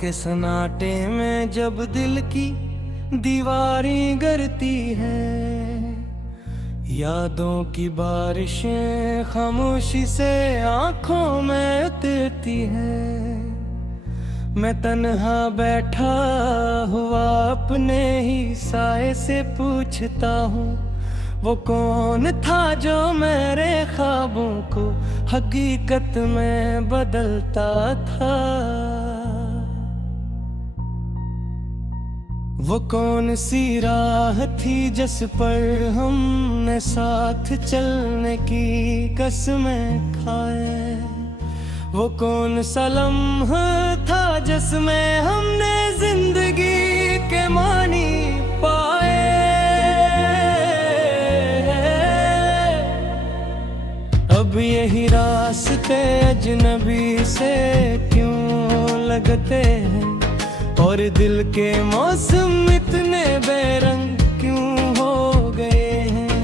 के सन्नाटे में जब दिल की दीवारें गिरती हैं, यादों की बारिशें खामोशी से आंखों में उतरती हैं। मैं तन्हा बैठा हुआ अपने ही साए से पूछता हूँ, वो कौन था जो मेरे ख्वाबों को हकीकत में बदलता था। वो कौन सी राह थी जिस पर हमने साथ चलने की कसमें खाए। वो कौन सा लम्हा था जिसमें हमने जिंदगी के मानी पाए। अब यही रास्ते अजनबी से क्यों लगते हैं, और दिल के मौसम इतने बेरंग क्यों हो गए हैं।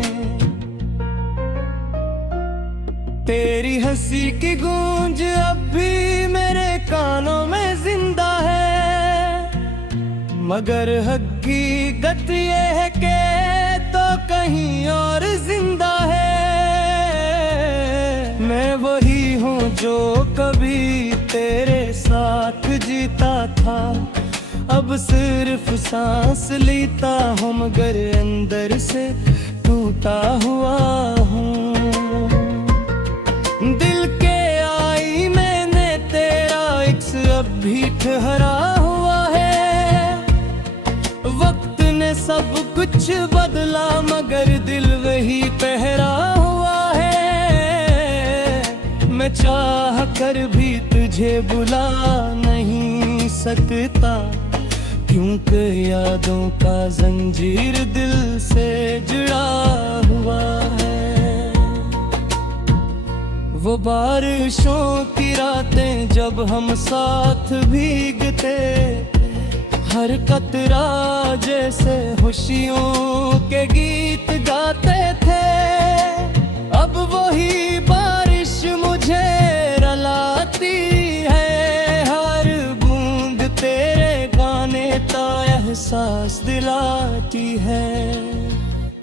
तेरी हंसी की गूंज अब भी मेरे कानों में जिंदा है, मगर हकीकत ये है कि तो कहीं और जिंदा है। मैं वही हूँ जो कभी तेरे साथ जीता था, अब सिर्फ सांस लेता हूँ मगर अंदर से टूटा हुआ हूँ। दिल के आई मैंने तेरा इक्स अब भी ठहरा हुआ है। वक्त ने सब कुछ बदला मगर दिल वही पहरा हुआ है। मैं चाह कर भी तुझे बुला नहीं सकता, क्योंकि यादों का जंजीर दिल से जुड़ा हुआ है। वो बारिशों की रातें जब हम साथ भीगते, हर कतरा जैसे खुशियों के गीत गाते थे। अब वही बारिश मुझे रुलाती है, हर बूंद तेरे गाने का एहसास दिलाती है।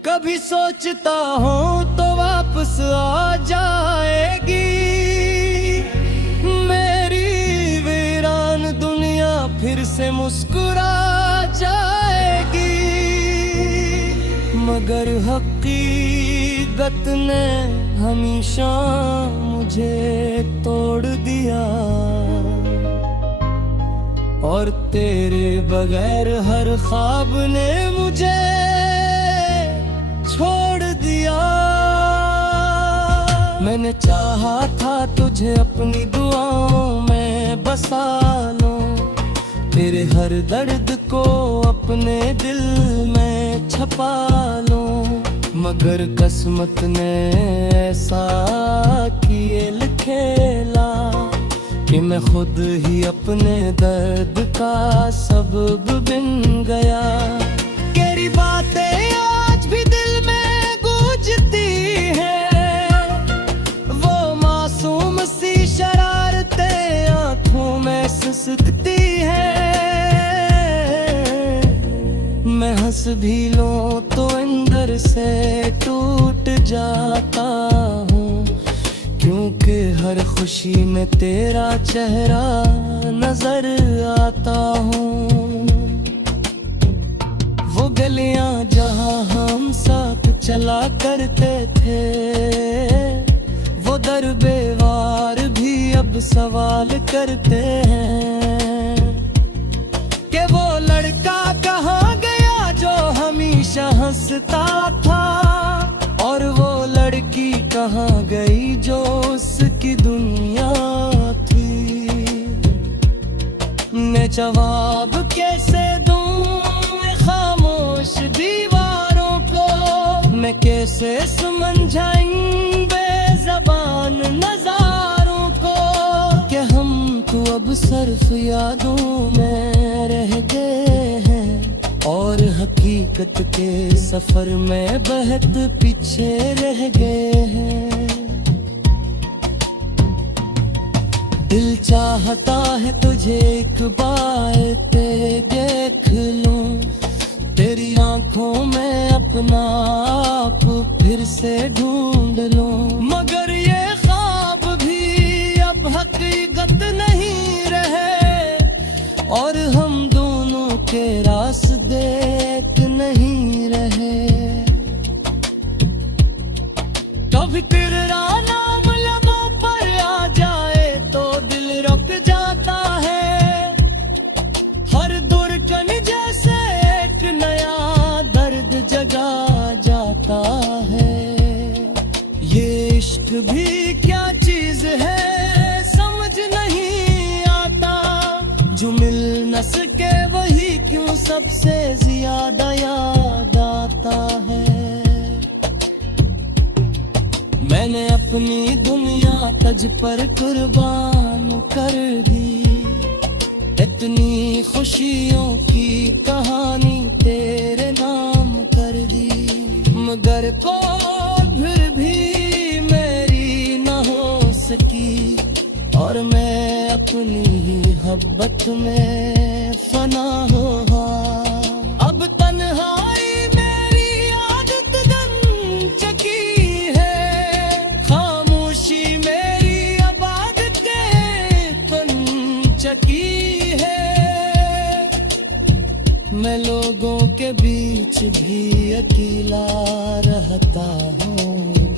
कभी सोचता हूँ तो वापस आ जाएगी मेरी वीरान दुनिया, फिर से मुस्कुरा जाएगी। मगर हकीकत ने हमेशा मुझे तोड़ दिया, और तेरे बगैर हर ख्वाब ने मुझे छोड़ दिया। मैंने चाहा था तुझे अपनी दुआओं में बसा लूं, तेरे हर दर्द को अपने दिल में छपा लूं, मगर किस्मत ने ऐसा खेल खेला कि मैं खुद ही अपने दर्द का सबब बन गया। तेरी बातें आज भी दिल में गूंजती हैं, वो मासूम सी शरारतें आंखों में सिसकती हैं। मैं हंस भी लूं तो अंदर से टूट जाता हूँ, क्योंकि हर खुशी में तेरा चेहरा नजर आता हूँ। वो गलियां जहाँ हम साथ चला करते थे, वो दरबार भी अब सवाल करते हैं कि वो लड़का कहाँ गया जो हमेशा हंसता था, और वो लड़की कहाँ गई जो उसकी दुनिया थी। मैं जवाब कैसे दूं खामोश दीवारों को, मैं कैसे समझाऊं बेज़बान नजारों को, कि हम तो अब सिर्फ यादों में रह गए हैं, और हकीकत के सफर में बहत पीछे रह गए हैं। दिल चाहता है तुझे एक बार देख लूं, तेरी आंखों में अपना आप फिर से ढूंढ लूं। मगर ये ख्वाब भी अब हकीकत नहीं रहे और हम दोनों के रास्ते एक नहीं रहे। कभी तेरा नाम लबों पर आ जाए तो दिल रुक जाता है, हर धड़कन जैसे एक नया दर्द जगा जाता है। ये इश्क भी क्या चीज है समझ नहीं आता, जो मिल न सके वही क्यों सबसे ज्यादा याद आता है। मैंने अपनी दुनिया तज पर कुर्बान कर दी, इतनी खुशियों की कहानी तेरे नाम कर दी। मगर को फिर भी मेरी न हो सकी और मैं अपनी ही मोहब्बत में फना हुआ। अब तन्हाई मेरी आदत बन चुकी है, खामोशी मेरी अब आदतें बन चुकी है। मैं लोगों के बीच भी अकेला रहता हूँ,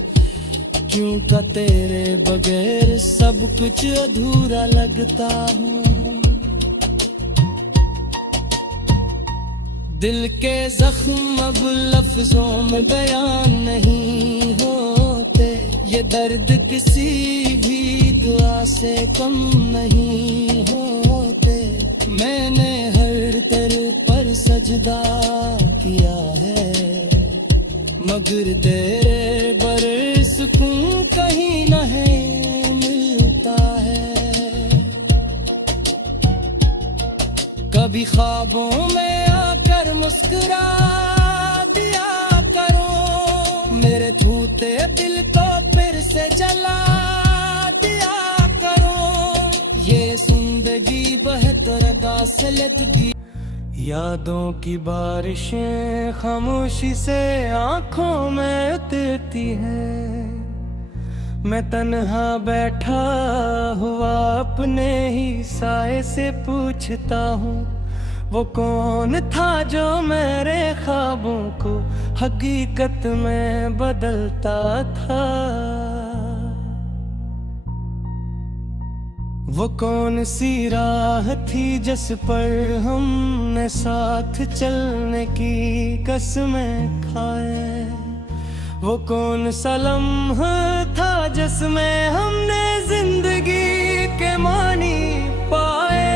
क्यों का तेरे बगैर सब कुछ अधूरा लगता हूँ। दिल के जख्म अब लफ्जों में बयान नहीं होते, ये दर्द किसी भी दुआ से कम नहीं होते। मैंने हर तर पर सजदा किया है, मगर तेरे बरे सुकून कहीं न है मिलता है। कभी ख्वाबों में आकर मुस्कुरा दिया करो, मेरे टूटे दिल को फिर से जला दिया करो। ये जिंदगी बेहतर दासलत की यादों की बारिशें खामोशी से आंखों में उतरती हैं। मैं तन्हा बैठा हुआ अपने ही साए से पूछता हूँ, वो कौन था जो मेरे ख्वाबों को हकीकत में बदलता था। वो कौन सी राह थी जिस पर हमने साथ चलने की कसमें खाए। वो कौन सा लम्हा था जिसमें हमने जिंदगी के मानी पाए।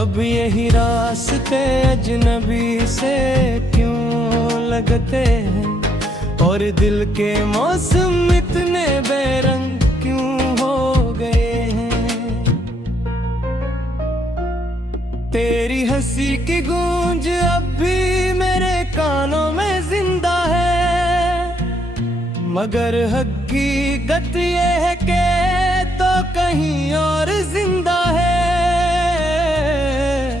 अब यही रास्ते अजनबी से क्यों लगते हैं, और दिल के मौसम इतने बेरंग क्यों हो गए हैं। तेरी हंसी की गूंज अब भी मेरे कानों में जिंदा है, मगर हकीकत ये है कि तो कहीं और जिंदा है।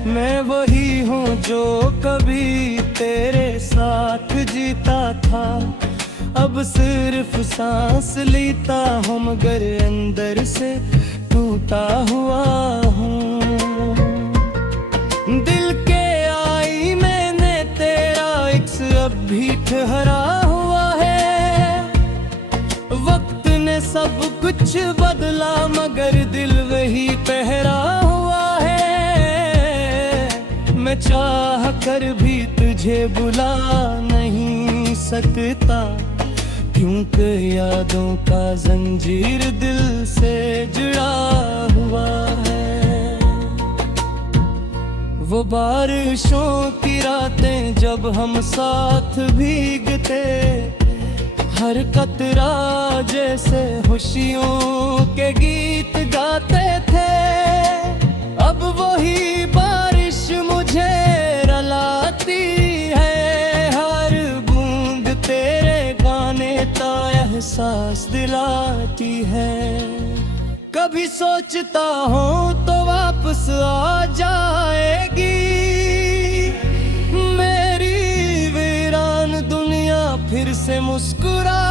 मैं वही हूँ जो कभी तेरे साथ जीता था, अब सिर्फ सांस लेता हूँ मगर अंदर से टूटा हुआ हूँ। दिल के आई मैंने तेरा इक्स अब भी ठहरा हुआ है। वक्त ने सब कुछ बदला मगर दिल वही पहरा हुआ है। मैं चाह कर भी तुझे बुला नहीं सकता, क्योंकि यादों का जंजीर दिल से जुड़ा हुआ है। वो बारिशों की रातें जब हम साथ भीगते, हर कतरा जैसे खुशियों के गीत गाते थे। अब वही बारिश मुझे रुलाती है, हर बूंद तेरे गाने का एहसास एहसास दिलाती है। कभी सोचता हूँ तो वापस आ जाएगी मेरी वीरान दुनिया, फिर से मुस्कुरा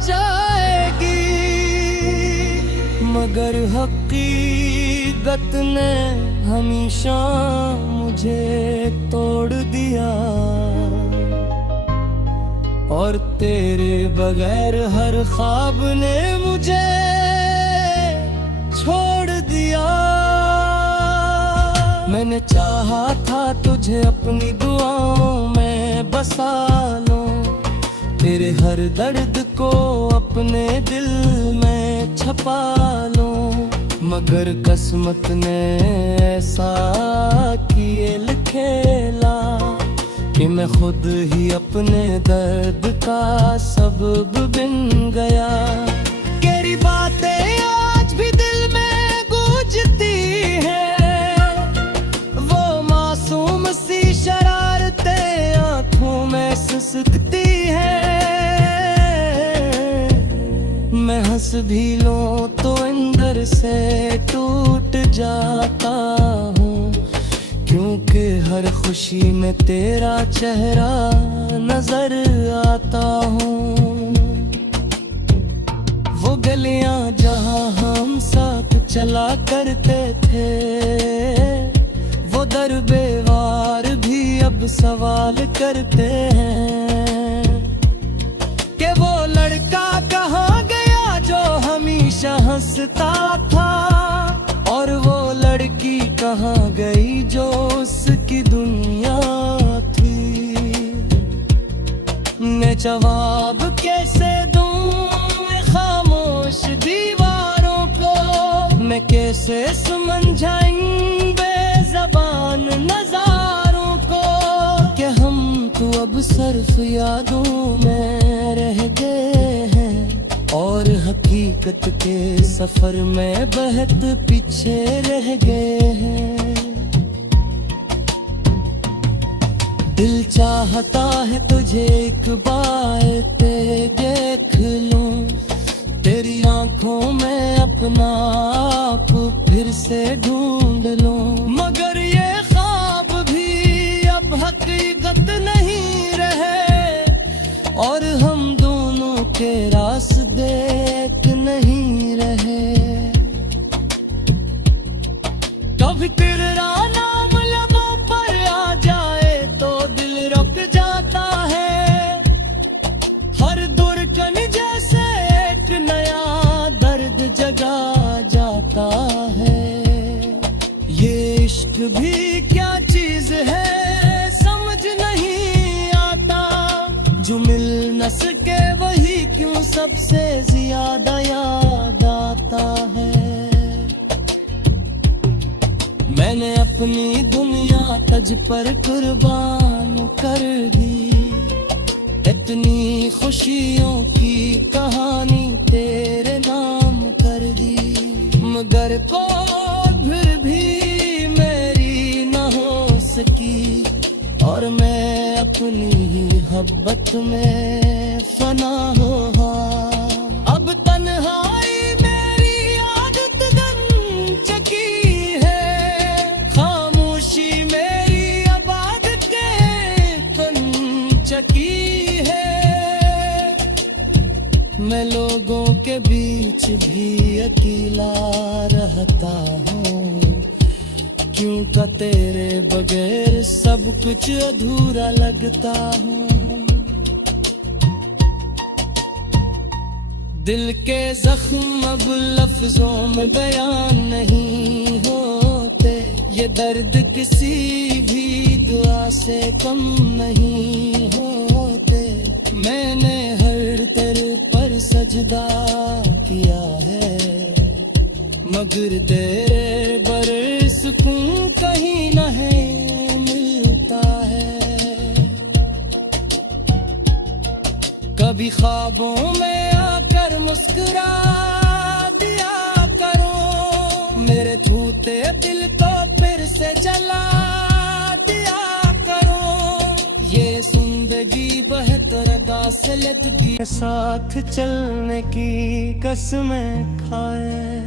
जाएगी। मगर हकीकत ने हमेशा मुझे तोड़ दिया, और तेरे बगैर हर ख्वाब ने मुझे छोड़ दिया। मैंने चाहा था तुझे अपनी दुआओं में बसा लूं, तेरे हर दर्द को अपने दिल में छपा लूं, मगर किस्मत ने ऐसा खेल खेला कि मैं खुद ही अपने दर्द का सबब बन गया। तेरी बातें आज भी दिल में गूंजती हैं, वो मासूम सी शरारतें आंखों में सिसकती हैं। मैं हंस भी लूं तो अंदर से टूट जाता हूँ, क्योंकि हर खुशी में तेरा चेहरा नजर आता हूँ। वो गलियां जहाँ हम साथ चला करते थे, वो दरबार भी अब सवाल करते हैं कि वो लड़का कहाँ गया जो हमेशा हंसता था, और वो लड़की कहाँ गई जो उसकी दुनिया थी। मैं जवाब कैसे दूं खामोश दीवारों को, मैं कैसे समझाऊं बेज़बान नजारों को, कि हम तो अब सिर्फ यादों में रह गए हैं, और हकीकत के सफर में बहुत पीछे रह गए हैं। दिल चाहता है तुझे एक बार देख लूं, तेरी आंखों में अपना आप फिर से ढूंढ लूं, मगर ये ख्वाब भी अब हकीकत नहीं रहे, और हम दोनों के रास्ते एक नहीं रहे। कभी तेरा नाम लबों पर आ जाए तो दिल रुक जाता है, हर धड़कन जैसे एक नया दर्द जगा जाता है। ये इश्क भी क्या चीज है समझ नहीं आता, जो मिल न सके वही क्यों सबसे ज्यादा याद आता है। मैंने अपनी दुनिया तज पर कुर्बान कर दी, इतनी खुशियों की कहानी तेरे नाम कर दी, मगर को फिर भी मेरी न हो सकी, और मैं अपनी ही मोहब्बत में फना हुआ। अब तन्हाई मेरी आदत बन चुकी है, खामोशी मेरी अब आदत के बन चुकी है। मैं लोगों के बीच भी अकेला रहता हूँ, क्यों का तेरे बगैर सब कुछ अधूरा लगता हूँ। दिल के जख्म अब लफ्जों में बयान नहीं होते, ये दर्द किसी भी दुआ से कम नहीं होते। मैंने हर तेरे पर सजदा किया है, मगर तेरे बरे सुकून कहीं नहीं मिलता है। कभी ख्वाबों में आकर मुस्कुरा दिया करो, मेरे धूते दिल को फिर से जला दिया करो। ये जिंदगी बेहतर फासलतगी के साथ चलने की कसमें खाए।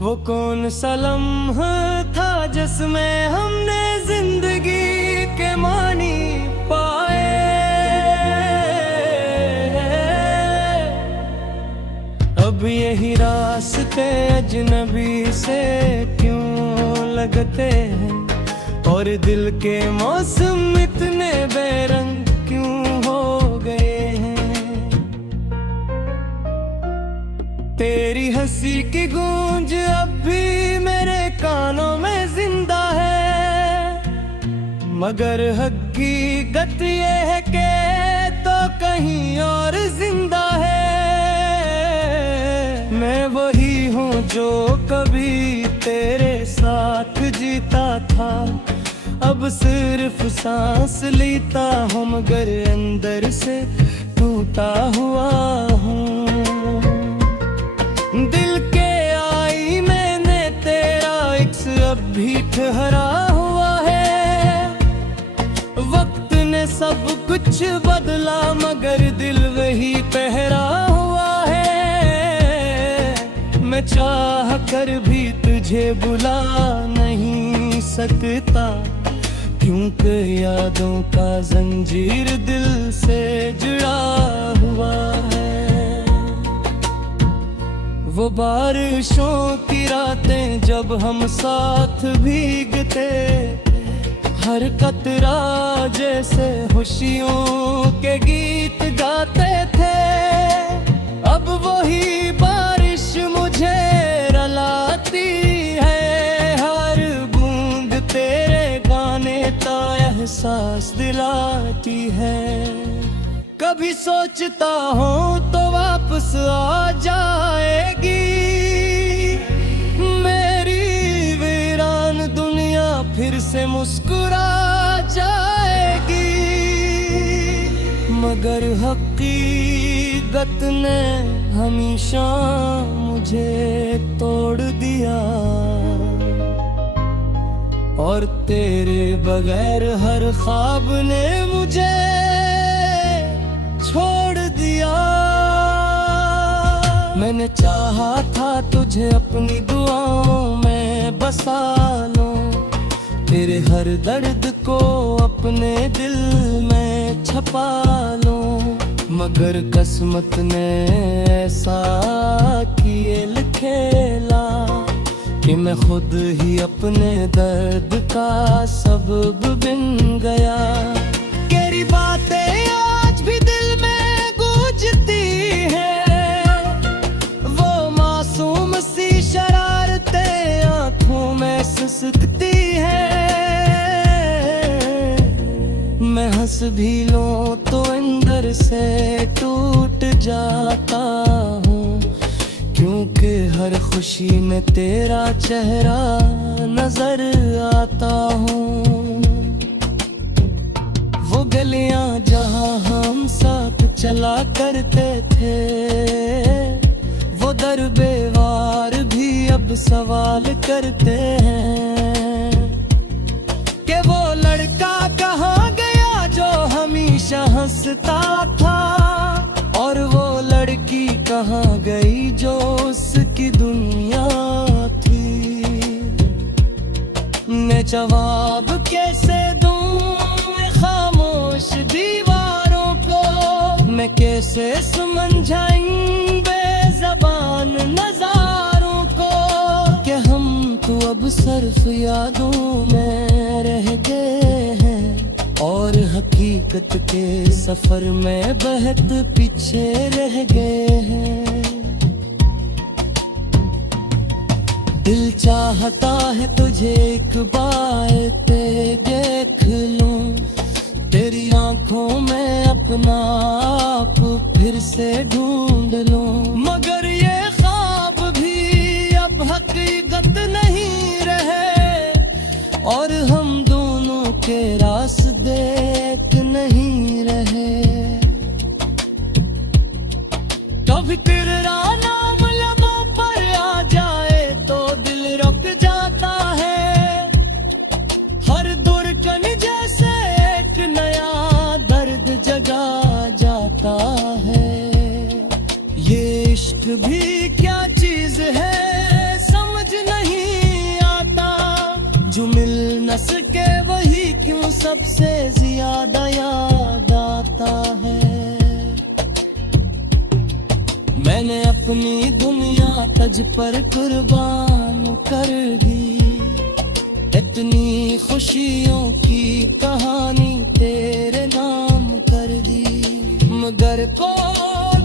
वो कौन सा लम्हा था जिसमें हमने जिंदगी के मानी पाए। अब यही रास्ते अजनबी से क्यों लगते हैं, और दिल के मौसम इतने बेरंग क्यों हो गए हैं। तेरी हंसी की गूंज अब भी मेरे कानों में जिंदा है, मगर हकीकत ये है कि तो कहीं और जिंदा है। मैं वही हूँ जो कभी तेरे साथ जीता था, अब सिर्फ सांस लेता हूँ मगर अंदर से टूटा हुआ हूँ। दिल के आई मैंने तेरा इक्स अब भी ठहरा हुआ है। वक्त ने सब कुछ बदला मगर दिल वही पहरा हुआ है। मैं चाह कर भी तुझे बुला नहीं सकता, क्योंकि यादों का जंजीर दिल से जुड़ा हुआ है। वो बारिशों की रातें जब हम साथ भीगते, हर कतरा जैसे खुशियों के गीत गाते थे। अब वही बारिश मुझे रुलाती है, हर बूंद तेरे गाने का एहसास दिलाती है। कभी सोचता हूँ तो वापस आ जाएगी मेरी वीरान दुनिया, फिर से मुस्कुरा जाएगी। मगर हकीकत ने हमेशा मुझे तोड़ दिया, और तेरे बगैर हर ख्वाब ने मुझे छोड़ दिया। मैंने चाहा था तुझे अपनी दुआओं में बसा लूं, तेरे हर दर्द को अपने दिल में छपा लूं, मगर किस्मत ने ऐसा खेल खेला कि मैं खुद ही अपने दर्द का सबब बन गया। तेरी बातें आज भी दिल में गूंजती हैं, वो मासूम सी शरारतें आंखों में सिसकती हैं। मैं हंस भी लूं तो अंदर से टूट जाता हूँ, क्योंकि हर खुशी में तेरा चेहरा नजर आता हूँ। वो गलियां जहाँ हम साथ चला करते थे, वो दरबार भी अब सवाल करते हैं कि वो लड़का कहाँ गया जो हमेशा हंसता था, और वो लड़की कहाँ गई जो उसकी दुनिया थी। मैं जवाब कैसे दूं खामोश दीवारों को, मैं कैसे समझाऊं बेज़बान नज़ारों को, कि हम तो अब सिर्फ यादों में रह गए हैं, और हकीकत के सफर में बहत पीछे रह गए हैं। दिल चाहता है तुझे एक बार देख लूं, तेरी आंखों में अपना आप फिर से ढूंढ लूं, मगर ये ख्वाब भी अब हकीकत नहीं रहे, और हम दोनों के रास्ते एक नहीं रहे। कभी तेरा नाम लबों पर आ जाए तो दिल रुक जाता है, हर धड़कन जैसे एक नया दर्द जगा जाता आता है। ये इश्क भी क्या चीज है समझ नहीं आता, जो मिल न सके वही क्यों सबसे ज्यादा याद आता है। मैंने अपनी दुनिया तज पर कुर्बान कर दी, इतनी खुशियों की कहानी तेरे नाम कर दी, मगर को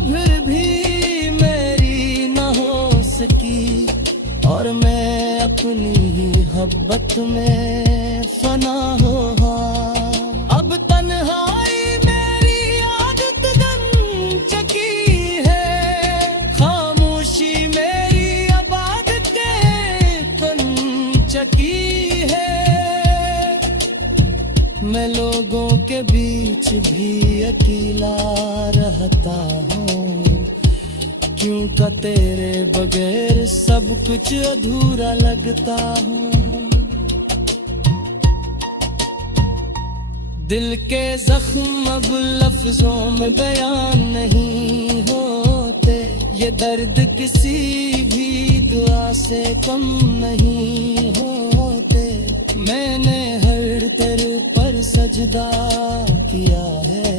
फिर भी मेरी न हो सकी, और मैं अपनी ही मोहब्बत में फना हुआ। अब तन्हाई मेरी आदत बन चुकी है, खामोशी मेरी अब आदतें बन चुकी है। मैं लोगों के बीच भी अकेला रहता हूँ, क्यों का तेरे बगैर सब कुछ अधूरा लगता हूँ। दिल के जख्म अब लफ्जों में बयान नहीं होते, ये दर्द किसी भी दुआ से कम नहीं होते। मैंने हर तर पर सजदा किया है,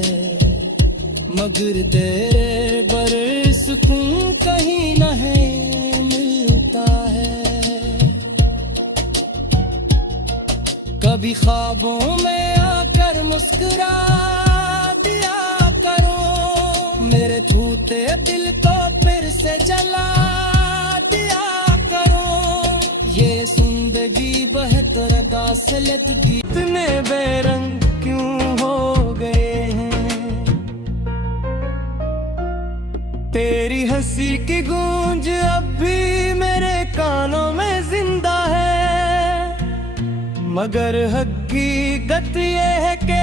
मगर तेरे बर सुकून कहीं न है मिलता है। कभी ख्वाबों में आकर मुस्कुरा दिया करो, मेरे टूटे दिल को फिर से जला दिया करो। ये जिंदगी बेहतर दासलत की, इतने बेरंग क्यों हो गए हैं। तेरी हंसी की गूंज अब भी मेरे कानों में जिंदा है, मगर हकीकत ये है कि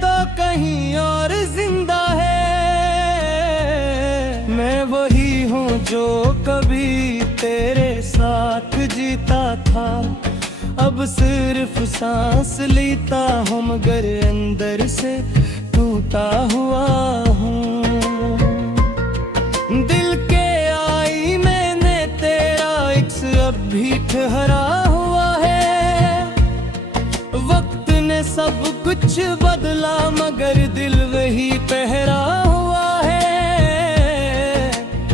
तो कहीं और जिंदा है। मैं वही हूँ जो कभी तेरे साथ जीता था, अब सिर्फ सांस लेता हूँ, मगर अंदर से टूटा हुआ हूँ। दिल के आई मैंने तेरा इक्स अब भी ठहरा हुआ है, वक्त ने सब कुछ बदला मगर दिल वही पहरा हुआ है।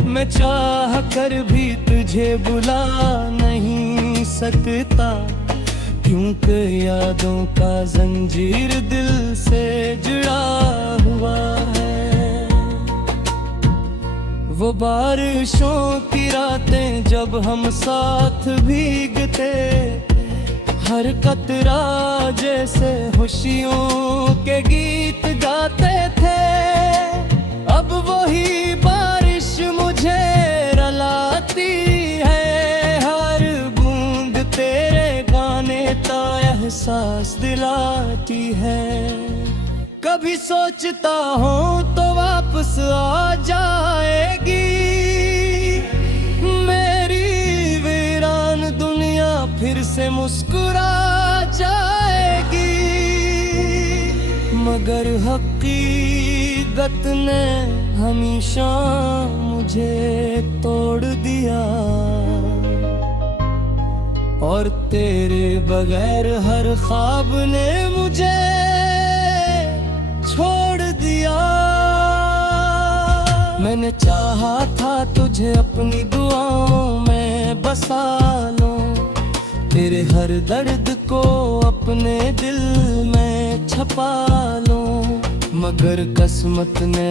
मैं चाह कर भी तुझे बुला नहीं सकता, क्योंकि यादों का जंजीर दिल से जुड़ा हुआ है। वो बारिशों की रातें जब हम साथ भीगते, हर कतरा जैसे खुशियों के गीत गाते थे। अब वही बारिश मुझे रुलाती है, हर बूंद तेरे गाने का एहसास दिलाती है। कभी सोचता हूँ तो वापस आ जाएगी मेरी वीरान दुनिया, फिर से मुस्कुरा जाएगी, मगर हकीकत ने हमेशा मुझे तोड़ दिया, और तेरे बगैर हर ख्वाब ने मुझे छोड़ दिया। मैंने चाहा था तुझे अपनी दुआओं में बसा लूं, तेरे हर दर्द को अपने दिल में छपा लूं, मगर किस्मत ने